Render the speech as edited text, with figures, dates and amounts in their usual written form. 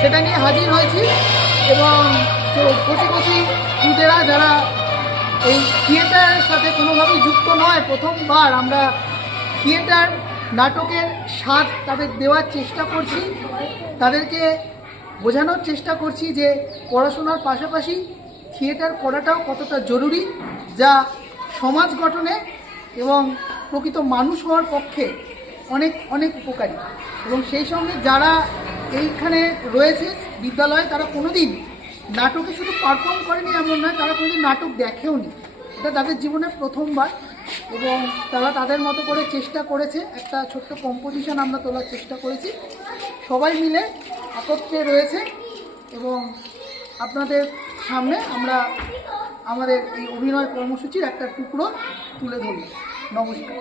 সেটা নিয়ে হাজির হয়েছি। এবং কচি কচি খুদেরা যারা এই থিয়েটারের সাথে কোনোভাবেই যুক্ত নয়, প্রথমবার আমরা থিয়েটার নাটকের স্বাদ তাদের দেওয়ার চেষ্টা করছি, তাদেরকে বোঝানোর চেষ্টা করছি যে পড়াশোনার পাশাপাশি থিয়েটার করাটাও কতটা জরুরি, যা সমাজ গঠনে এবং প্রকৃত মানুষ হওয়ার পক্ষে অনেক অনেক উপকারী। এবং সেই সঙ্গে যারা এইখানে রয়েছে বিদ্যালয়ে, তারা কোনোদিন নাটকে শুধু পারফর্ম করেনি এমন নয়, তারা কোনোদিন নাটক দেখেও নি, এটা তাদের জীবনের প্রথমবার। এবং তারা তাদের মতো করে চেষ্টা করেছে, একটা ছোট্ট কম্পোজিশন আমরা তোলার চেষ্টা করেছি, সবাই মিলে একত্রে রয়েছে। এবং আপনাদের সামনে আমরা আমাদের এই অভিনয় কর্মসূচির একটা টুকরো তুলে ধরি। নমস্কার।